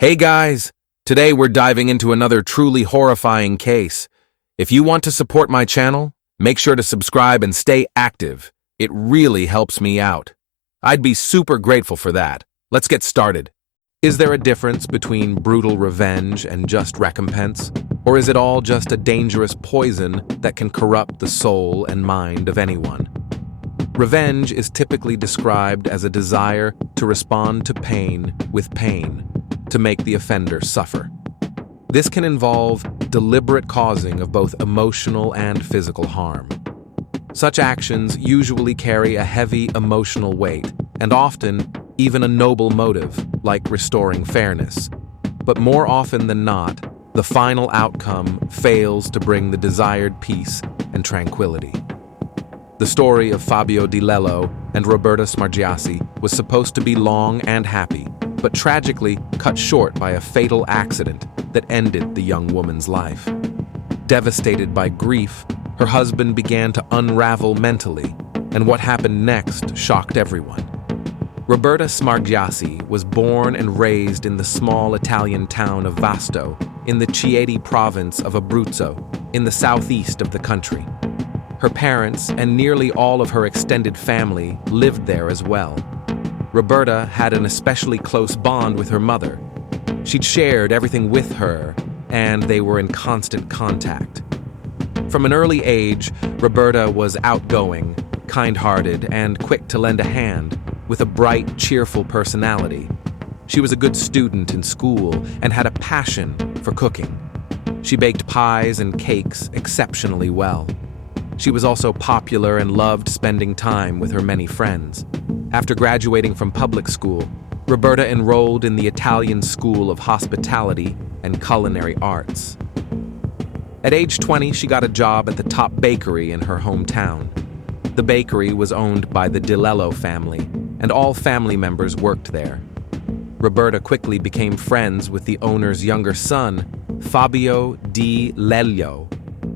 Hey guys! Today we're diving into another truly horrifying case. If you want to support my channel, make sure to subscribe and stay active. It really helps me out. I'd be super grateful for that. Let's get started. Is there a difference between brutal revenge and just recompense? Or is it all just a dangerous poison that can corrupt the soul and mind of anyone? Revenge is typically described as a desire to respond to pain with pain, to make the offender suffer. This can involve deliberate causing of both emotional and physical harm. Such actions usually carry a heavy emotional weight, and often even a noble motive, like restoring fairness. But more often than not, the final outcome fails to bring the desired peace and tranquility. The story of Fabio Di Lello and Roberta Smargiassi was supposed to be long and happy, but tragically cut short by a fatal accident that ended the young woman's life. Devastated by grief, her husband began to unravel mentally, and what happened next shocked everyone. Roberta Smargiassi was born and raised in the small Italian town of Vasto, in the Chieti province of Abruzzo, in the southeast of the country. Her parents and nearly all of her extended family lived there as well. Roberta had an especially close bond with her mother. She'd shared everything with her, and they were in constant contact. From an early age, Roberta was outgoing, kind-hearted, and quick to lend a hand, with a bright, cheerful personality. She was a good student in school and had a passion for cooking. She baked pies and cakes exceptionally well. She was also popular and loved spending time with her many friends. After graduating from public school, Roberta enrolled in the Italian School of Hospitality and Culinary Arts. At age 20, she got a job at the top bakery in her hometown. The bakery was owned by the Di Lello family, and all family members worked there. Roberta quickly became friends with the owner's younger son, Fabio Di Lello,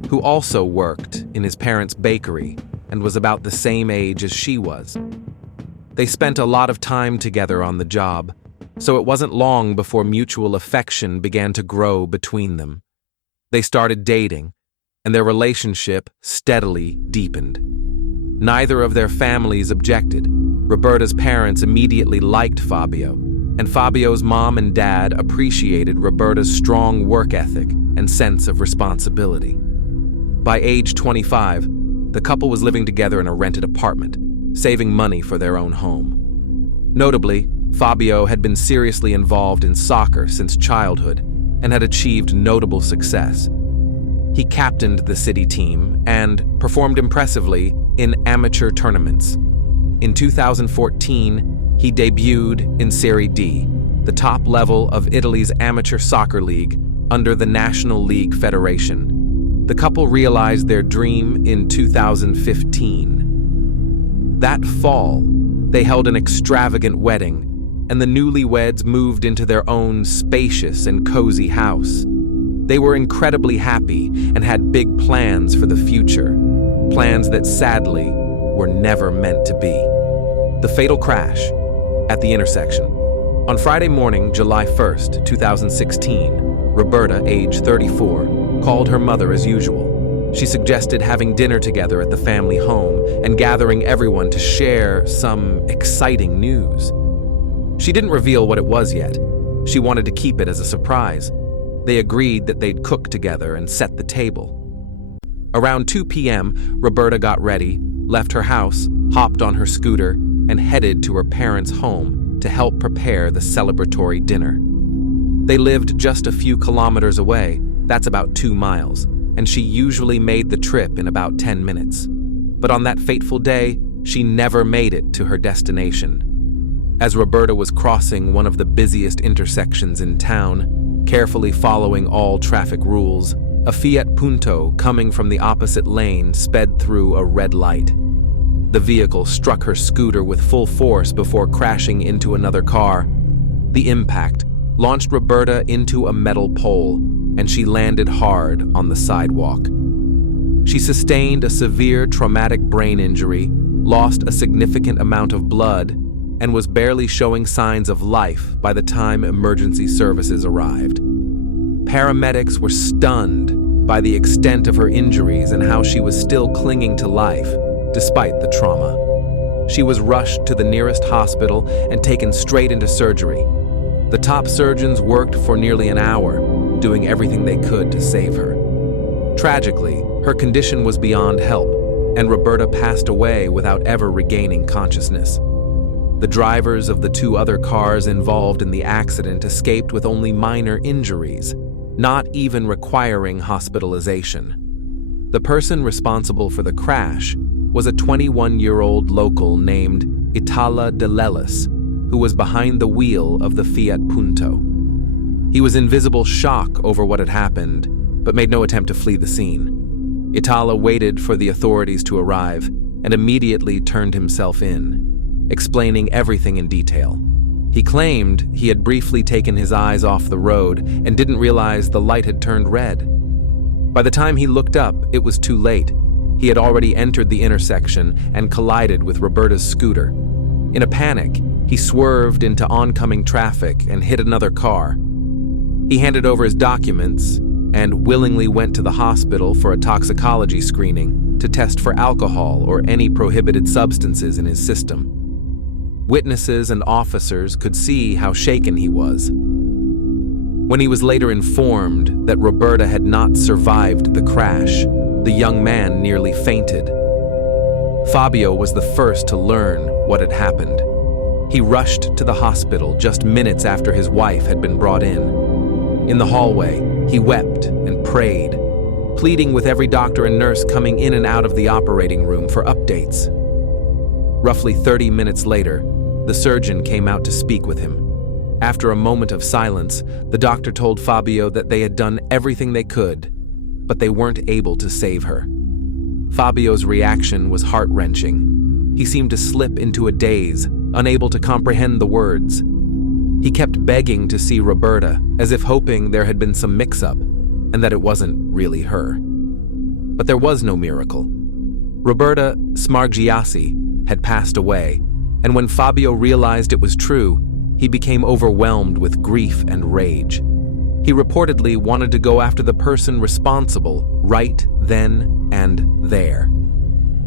who also worked in his parents' bakery and was about the same age as she was. They spent a lot of time together on the job, so it wasn't long before mutual affection began to grow between them. They started dating, and their relationship steadily deepened. Neither of their families objected. Roberta's parents immediately liked Fabio, and Fabio's mom and dad appreciated Roberta's strong work ethic and sense of responsibility. By age 25, the couple was living together in a rented apartment, saving money for their own home. Notably, Fabio had been seriously involved in soccer since childhood and had achieved notable success. He captained the city team and performed impressively in amateur tournaments. In 2014, he debuted in Serie D, the top level of Italy's amateur soccer league under the National League Federation. The couple realized their dream in 2015. That fall, they held an extravagant wedding, and the newlyweds moved into their own spacious and cozy house. They were incredibly happy and had big plans for the future, plans that sadly were never meant to be. The fatal crash at the intersection. On Friday morning, July 1st, 2016, Roberta, age 34, called her mother as usual. She suggested having dinner together at the family home and gathering everyone to share some exciting news. She didn't reveal what it was yet. She wanted to keep it as a surprise. They agreed that they'd cook together and set the table. Around 2 p.m., Roberta got ready, left her house, hopped on her scooter, and headed to her parents' home to help prepare the celebratory dinner. They lived just a few kilometers away, that's about 2 miles, and she usually made the trip in about 10 minutes. But on that fateful day, she never made it to her destination. As Roberta was crossing one of the busiest intersections in town, carefully following all traffic rules, a Fiat Punto coming from the opposite lane sped through a red light. The vehicle struck her scooter with full force before crashing into another car. The impact launched Roberta into a metal pole, and she landed hard on the sidewalk. She sustained a severe traumatic brain injury, lost a significant amount of blood, and was barely showing signs of life by the time emergency services arrived. Paramedics were stunned by the extent of her injuries and how she was still clinging to life, despite the trauma. She was rushed to the nearest hospital and taken straight into surgery. The top surgeons worked for nearly an hour, doing everything they could to save her. Tragically, her condition was beyond help, and Roberta passed away without ever regaining consciousness. The drivers of the two other cars involved in the accident escaped with only minor injuries, not even requiring hospitalization. The person responsible for the crash was a 21-year-old local named Itala de Lelis, who was behind the wheel of the Fiat Punto. He was in visible shock over what had happened, but made no attempt to flee the scene. Itala waited for the authorities to arrive and immediately turned himself in, explaining everything in detail. He claimed he had briefly taken his eyes off the road and didn't realize the light had turned red. By the time he looked up, it was too late. He had already entered the intersection and collided with Roberta's scooter. In a panic, he swerved into oncoming traffic and hit another car. He handed over his documents and willingly went to the hospital for a toxicology screening to test for alcohol or any prohibited substances in his system. Witnesses and officers could see how shaken he was. When he was later informed that Roberta had not survived the crash, the young man nearly fainted. Fabio was the first to learn what had happened. He rushed to the hospital just minutes after his wife had been brought in. In the hallway, he wept and prayed, pleading with every doctor and nurse coming in and out of the operating room for updates. Roughly 30 minutes later, the surgeon came out to speak with him. After a moment of silence, the doctor told Fabio that they had done everything they could, but they weren't able to save her. Fabio's reaction was heart-wrenching. He seemed to slip into a daze, unable to comprehend the words. He kept begging to see Roberta, as if hoping there had been some mix-up, and that it wasn't really her. But there was no miracle. Roberta Smargiassi had passed away, and when Fabio realized it was true, he became overwhelmed with grief and rage. He reportedly wanted to go after the person responsible right then and there.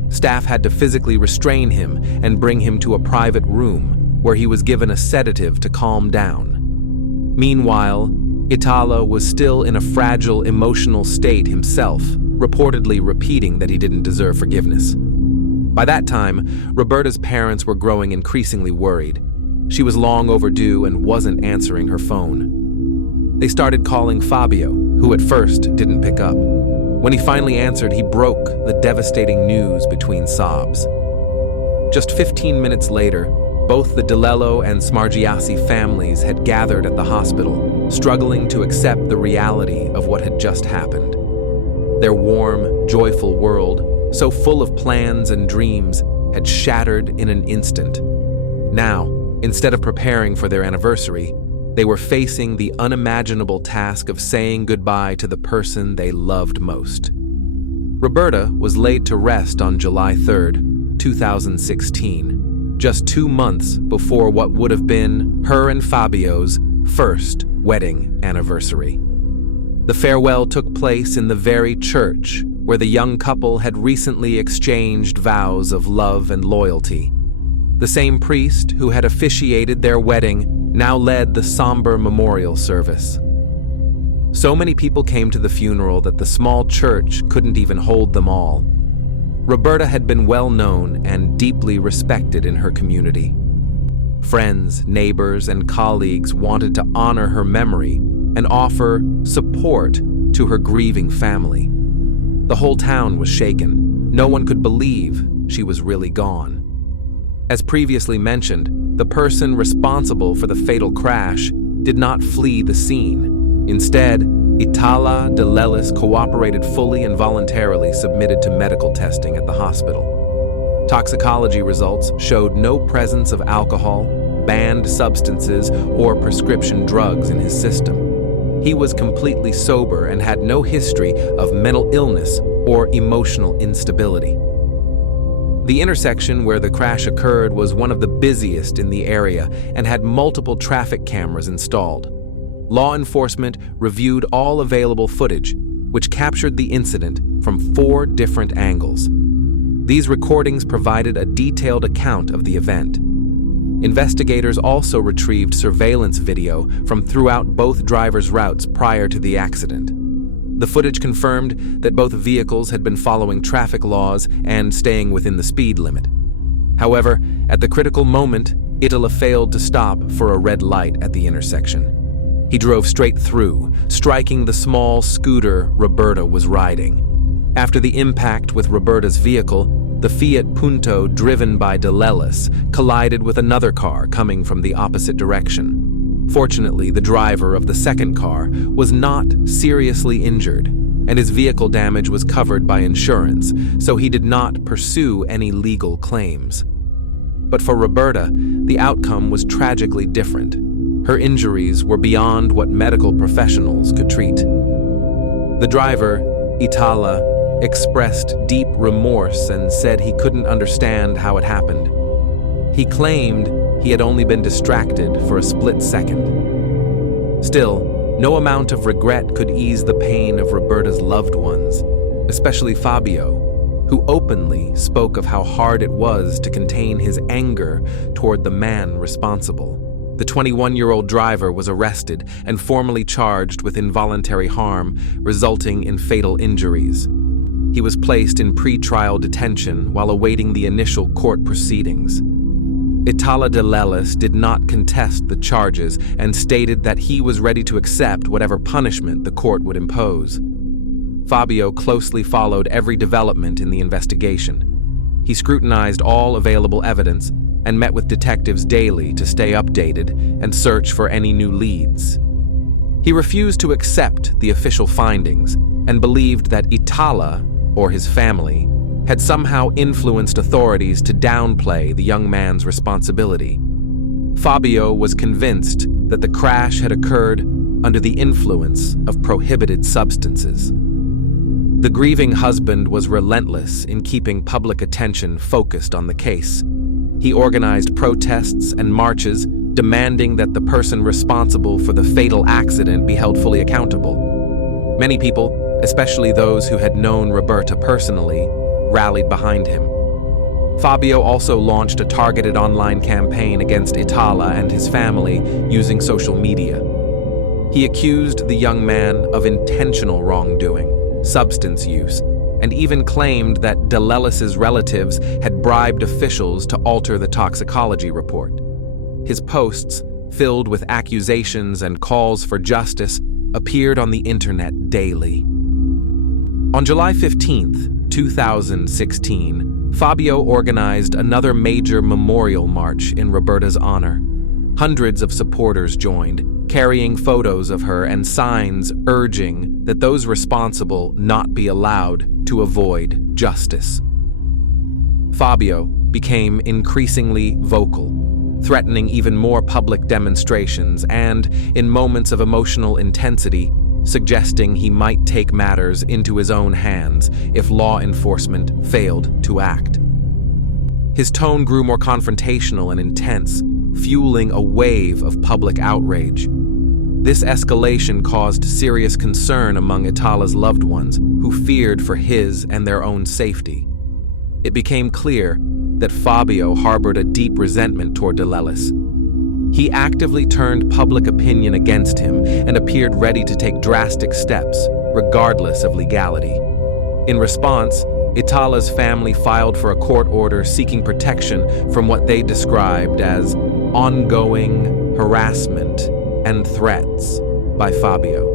Staff had to physically restrain him and bring him to a private room where he was given a sedative to calm down. Meanwhile, Itala was still in a fragile emotional state himself, reportedly repeating that he didn't deserve forgiveness. By that time, Roberta's parents were growing increasingly worried. She was long overdue and wasn't answering her phone. They started calling Fabio, who at first didn't pick up. When he finally answered, he broke the devastating news between sobs. Just 15 minutes later, both the DeLello and Smargiassi families had gathered at the hospital, struggling to accept the reality of what had just happened. Their warm, joyful world, so full of plans and dreams, had shattered in an instant. Now, instead of preparing for their anniversary, they were facing the unimaginable task of saying goodbye to the person they loved most. Roberta was laid to rest on July 3rd, 2016, just 2 months before what would have been her and Fabio's first wedding anniversary. The farewell took place in the very church where the young couple had recently exchanged vows of love and loyalty. The same priest who had officiated their wedding now led the somber memorial service. So many people came to the funeral that the small church couldn't even hold them all. Roberta had been well known and deeply respected in her community. Friends, neighbors, and colleagues wanted to honor her memory and offer support to her grieving family. The whole town was shaken. No one could believe she was really gone. As previously mentioned, the person responsible for the fatal crash did not flee the scene. Instead, Itala de Lelis cooperated fully and voluntarily submitted to medical testing at the hospital. Toxicology results showed no presence of alcohol, banned substances, or prescription drugs in his system. He was completely sober and had no history of mental illness or emotional instability. The intersection where the crash occurred was one of the busiest in the area and had multiple traffic cameras installed. Law enforcement reviewed all available footage, which captured the incident from 4 different angles. These recordings provided a detailed account of the event. Investigators also retrieved surveillance video from throughout both drivers' routes prior to the accident. The footage confirmed that both vehicles had been following traffic laws and staying within the speed limit. However, at the critical moment, Itala failed to stop for a red light at the intersection. He drove straight through, striking the small scooter Roberta was riding. After the impact with Roberta's vehicle, the Fiat Punto driven by Delelis collided with another car coming from the opposite direction. Fortunately, the driver of the second car was not seriously injured, and his vehicle damage was covered by insurance, so he did not pursue any legal claims. But for Roberta, the outcome was tragically different. Her injuries were beyond what medical professionals could treat. The driver, Itala, expressed deep remorse and said he couldn't understand how it happened. He claimed he had only been distracted for a split second. Still, no amount of regret could ease the pain of Roberta's loved ones, especially Fabio, who openly spoke of how hard it was to contain his anger toward the man responsible. The 21-year-old driver was arrested and formally charged with involuntary harm, resulting in fatal injuries. He was placed in pre-trial detention while awaiting the initial court proceedings. Itala Delelis did not contest the charges and stated that he was ready to accept whatever punishment the court would impose. Fabio closely followed every development in the investigation. He scrutinized all available evidence and met with detectives daily to stay updated and search for any new leads. He refused to accept the official findings and believed that Itala, or his family, had somehow influenced authorities to downplay the young man's responsibility. Fabio was convinced that the crash had occurred under the influence of prohibited substances. The grieving husband was relentless in keeping public attention focused on the case. He organized protests and marches demanding that the person responsible for the fatal accident be held fully accountable. Many people, especially those who had known Roberta personally, rallied behind him. Fabio also launched a targeted online campaign against Itala and his family using social media. He accused the young man of intentional wrongdoing, substance use, and even claimed that Delelis' relatives had bribed officials to alter the toxicology report. His posts, filled with accusations and calls for justice, appeared on the internet daily. On July 15, 2016, Fabio organized another major memorial march in Roberta's honor. Hundreds of supporters joined, carrying photos of her and signs urging that those responsible not be allowed to avoid justice. Fabio became increasingly vocal, threatening even more public demonstrations and, in moments of emotional intensity, suggesting he might take matters into his own hands if law enforcement failed to act. His tone grew more confrontational and intense, fueling a wave of public outrage. This escalation caused serious concern among Itala's loved ones, who feared for his and their own safety. It became clear that Fabio harbored a deep resentment toward Delelis. He actively turned public opinion against him and appeared ready to take drastic steps, regardless of legality. In response, Itala's family filed for a court order seeking protection from what they described as ongoing harassment and threats by Fabio.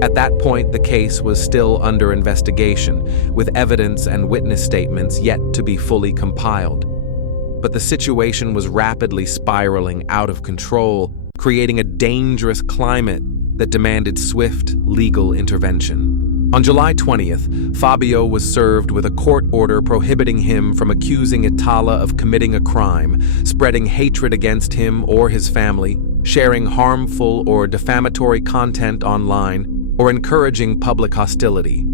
At that point, the case was still under investigation, with evidence and witness statements yet to be fully compiled. But the situation was rapidly spiraling out of control, creating a dangerous climate that demanded swift legal intervention. On July 20th, Fabio was served with a court order prohibiting him from accusing Itala of committing a crime, spreading hatred against him or his family, sharing harmful or defamatory content online, or encouraging public hostility.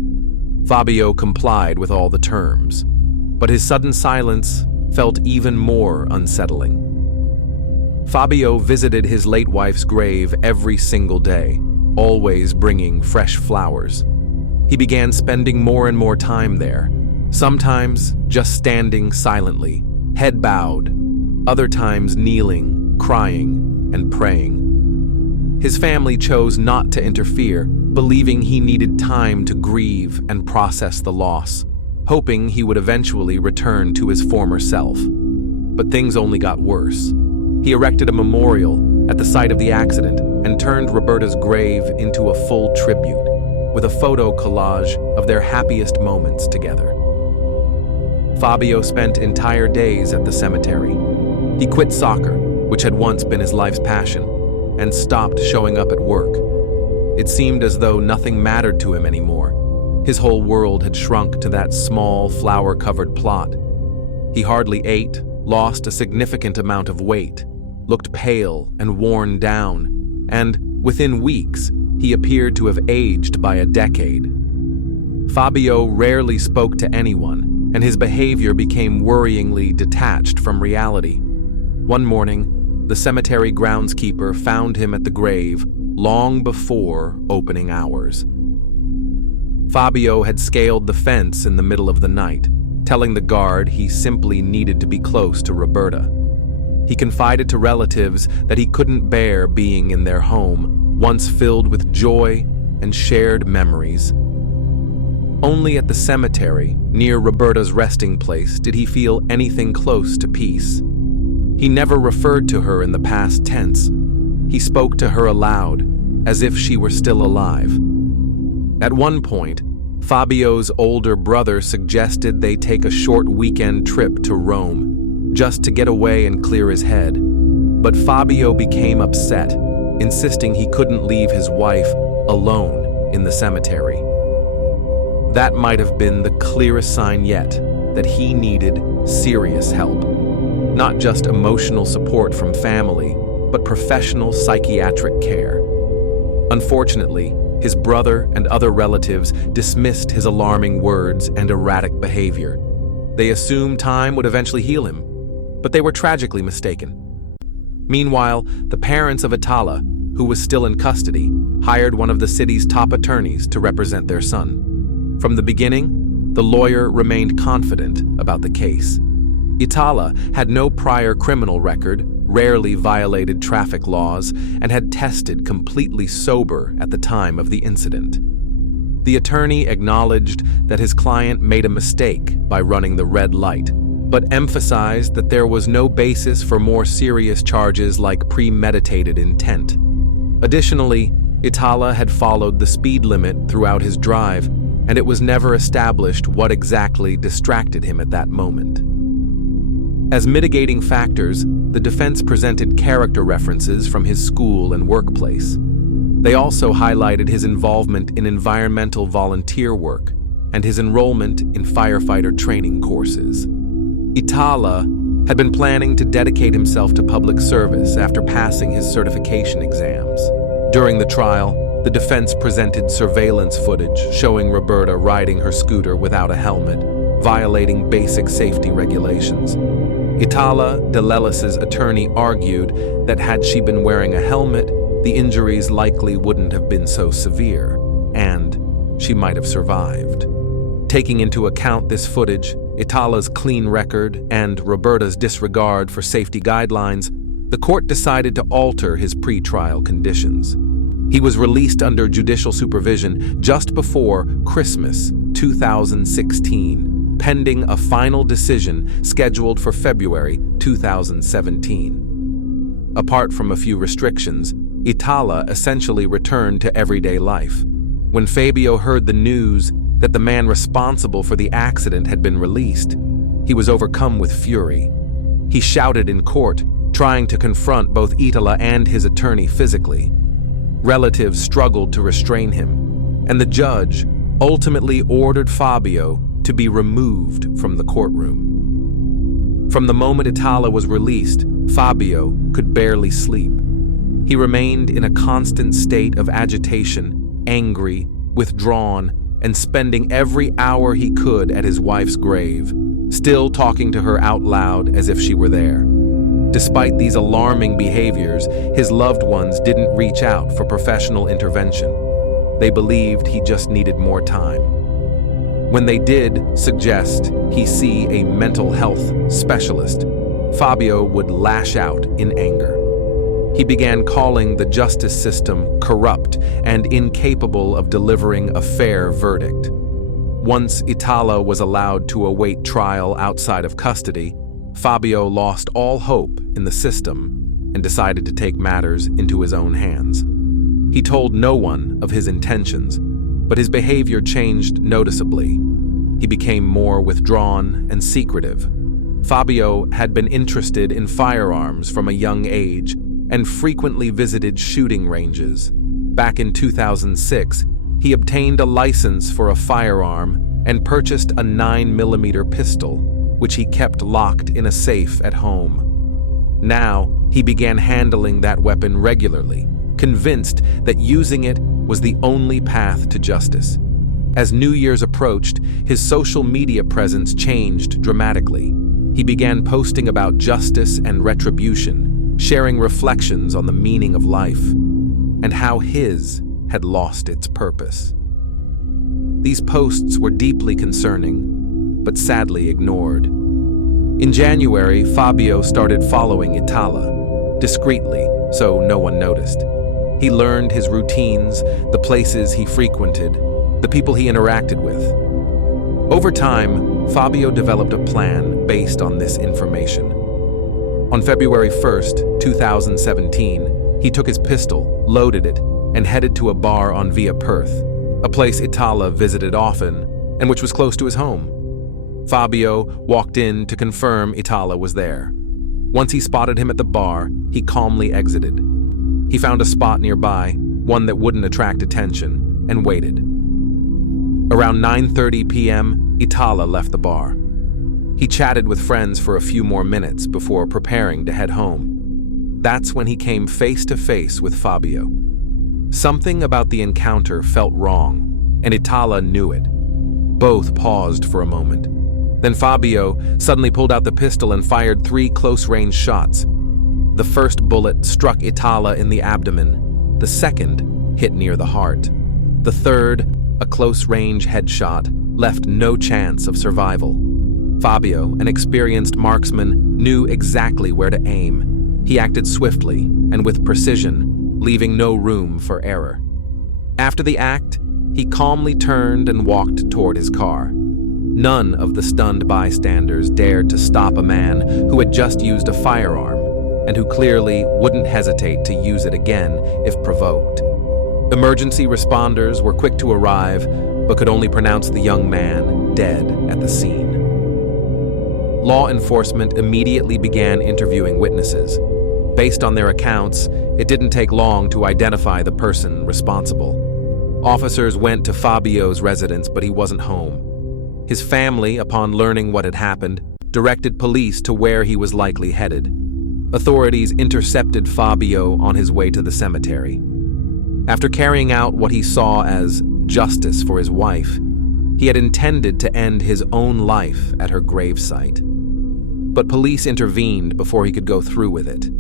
Fabio complied with all the terms. but his sudden silence felt even more unsettling. Fabio visited his late wife's grave every single day, always bringing fresh flowers. He began spending more and more time there, sometimes just standing silently, head bowed, other times kneeling, crying, and praying. His family chose not to interfere, believing he needed time to grieve and process the loss, hoping he would eventually return to his former self. But things only got worse. He erected a memorial at the site of the accident and turned Roberta's grave into a full tribute, with a photo collage of their happiest moments together. Fabio spent entire days at the cemetery. He quit soccer, which had once been his life's passion, and stopped showing up at work. It seemed as though nothing mattered to him anymore. His whole world had shrunk to that small, flower-covered plot. He hardly ate, lost a significant amount of weight, looked pale and worn down, and, within weeks, he appeared to have aged by a decade. Fabio rarely spoke to anyone, and his behavior became worryingly detached from reality. One morning, the cemetery groundskeeper found him at the grave long before opening hours. Fabio had scaled the fence in the middle of the night, telling the guard he simply needed to be close to Roberta. He confided to relatives that he couldn't bear being in their home, once filled with joy and shared memories. Only at the cemetery, near Roberta's resting place, did he feel anything close to peace. He never referred to her in the past tense. He spoke to her aloud, as if she were still alive. At one point, Fabio's older brother suggested they take a short weekend trip to Rome, just to get away and clear his head. But Fabio became upset, insisting he couldn't leave his wife alone in the cemetery. That might have been the clearest sign yet that he needed serious help. Not just emotional support from family, but professional psychiatric care. Unfortunately, his brother and other relatives dismissed his alarming words and erratic behavior. They assumed time would eventually heal him, but they were tragically mistaken. Meanwhile, the parents of Itala, who was still in custody, hired one of the city's top attorneys to represent their son. From the beginning, the lawyer remained confident about the case. Itala had no prior criminal record, rarely violated traffic laws, and had tested completely sober at the time of the incident. The attorney acknowledged that his client made a mistake by running the red light, but emphasized that there was no basis for more serious charges like premeditated intent. Additionally, Itala had followed the speed limit throughout his drive, and it was never established what exactly distracted him at that moment. As mitigating factors, the defense presented character references from his school and workplace. They also highlighted his involvement in environmental volunteer work and his enrollment in firefighter training courses. Itala had been planning to dedicate himself to public service after passing his certification exams. During the trial, the defense presented surveillance footage showing Roberta riding her scooter without a helmet, violating basic safety regulations. Itala de Lelis's attorney argued that had she been wearing a helmet, the injuries likely wouldn't have been so severe, and she might have survived. Taking into account this footage, Itala's clean record, and Roberta's disregard for safety guidelines, the court decided to alter his pretrial conditions. He was released under judicial supervision just before Christmas 2016, pending a final decision scheduled for February 2017. Apart from a few restrictions, Itala essentially returned to everyday life. When Fabio heard the news that the man responsible for the accident had been released, he was overcome with fury. He shouted in court, trying to confront both Itala and his attorney physically. Relatives struggled to restrain him, and the judge ultimately ordered Fabio to be removed from the courtroom. From the moment Itala was released, Fabio could barely sleep. He remained in a constant state of agitation, angry, withdrawn, and spending every hour he could at his wife's grave, still talking to her out loud as if she were there. Despite these alarming behaviors, his loved ones didn't reach out for professional intervention. They believed he just needed more time. When they did suggest he see a mental health specialist, Fabio would lash out in anger. He began calling the justice system corrupt and incapable of delivering a fair verdict. Once Itala was allowed to await trial outside of custody, Fabio lost all hope in the system and decided to take matters into his own hands. He told no one of his intentions, but his behavior changed noticeably. He became more withdrawn and secretive. Fabio had been interested in firearms from a young age and frequently visited shooting ranges. Back in 2006, he obtained a license for a firearm and purchased a 9mm pistol, which he kept locked in a safe at home. Now, he began handling that weapon regularly, convinced that using it was the only path to justice. As New Year's approached, his social media presence changed dramatically. He began posting about justice and retribution, sharing reflections on the meaning of life, and how his had lost its purpose. These posts were deeply concerning, but sadly ignored. In January, Fabio started following Itala, discreetly, so no one noticed. He learned his routines, the places he frequented, the people he interacted with. Over time, Fabio developed a plan based on this information. On February 1st, 2017, he took his pistol, loaded it, and headed to a bar on Via Perth, a place Itala visited often and which was close to his home. Fabio walked in to confirm Itala was there. Once he spotted him at the bar, he calmly exited. He found a spot nearby, one that wouldn't attract attention, and waited. Around 9:30 p.m., Itala left the bar. He chatted with friends for a few more minutes before preparing to head home. That's when he came face to face with Fabio. Something about the encounter felt wrong, and Itala knew it. Both paused for a moment. Then Fabio suddenly pulled out the pistol and fired 3 close-range shots. The first bullet struck Itala in the abdomen. The second hit near the heart. The third, a close-range headshot, left no chance of survival. Fabio, an experienced marksman, knew exactly where to aim. He acted swiftly and with precision, leaving no room for error. After the act, he calmly turned and walked toward his car. None of the stunned bystanders dared to stop a man who had just used a firearm and who clearly wouldn't hesitate to use it again if provoked. Emergency responders were quick to arrive, but could only pronounce the young man dead at the scene. Law enforcement immediately began interviewing witnesses. Based on their accounts, it didn't take long to identify the person responsible. Officers went to Fabio's residence, but he wasn't home. His family, upon learning what had happened, directed police to where he was likely headed. Authorities intercepted Fabio on his way to the cemetery. After carrying out what he saw as justice for his wife, he had intended to end his own life at her gravesite. But police intervened before he could go through with it.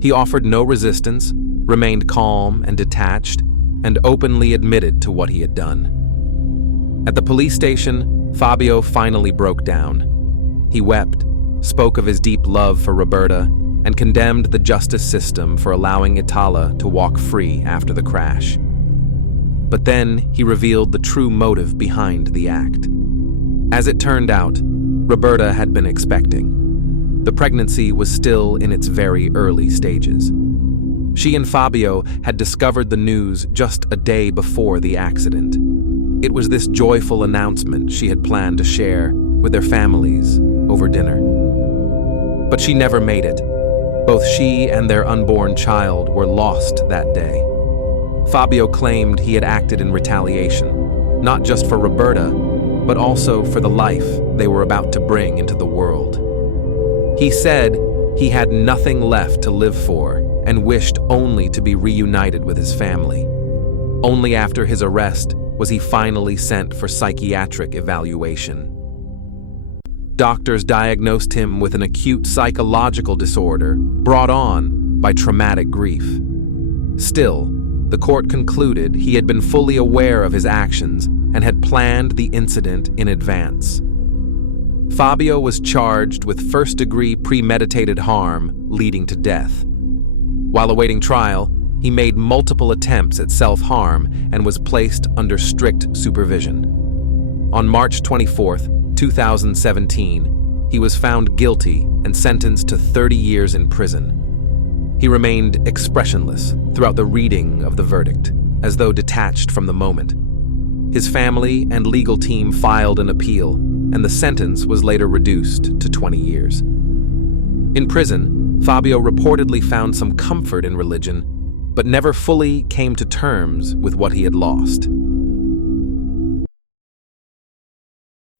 He offered no resistance, remained calm and detached, and openly admitted to what he had done. At the police station, Fabio finally broke down. He wept, spoke of his deep love for Roberta, and condemned the justice system for allowing Itala to walk free after the crash. But then he revealed the true motive behind the act. As it turned out, Roberta had been expecting. The pregnancy was still in its very early stages. She and Fabio had discovered the news just a day before the accident. It was this joyful announcement she had planned to share with their families over dinner. But she never made it. Both she and their unborn child were lost that day. Fabio claimed he had acted in retaliation, not just for Roberta, but also for the life they were about to bring into the world. He said he had nothing left to live for and wished only to be reunited with his family. Only after his arrest was he finally sent for psychiatric evaluation. Doctors diagnosed him with an acute psychological disorder brought on by traumatic grief. Still, the court concluded he had been fully aware of his actions and had planned the incident in advance. Fabio was charged with first-degree premeditated harm leading to death. While awaiting trial, he made multiple attempts at self-harm and was placed under strict supervision. On March 24, 2017, he was found guilty and sentenced to 30 years in prison. He remained expressionless throughout the reading of the verdict, as though detached from the moment. His family and legal team filed an appeal, and the sentence was later reduced to 20 years. In prison, Fabio reportedly found some comfort in religion, but never fully came to terms with what he had lost.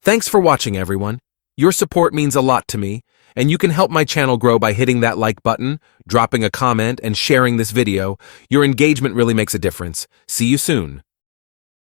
Thanks for watching, everyone. Your support means a lot to me, and you can help my channel grow by hitting that like button, dropping a comment, and sharing this video. Your engagement really makes a difference. See you soon.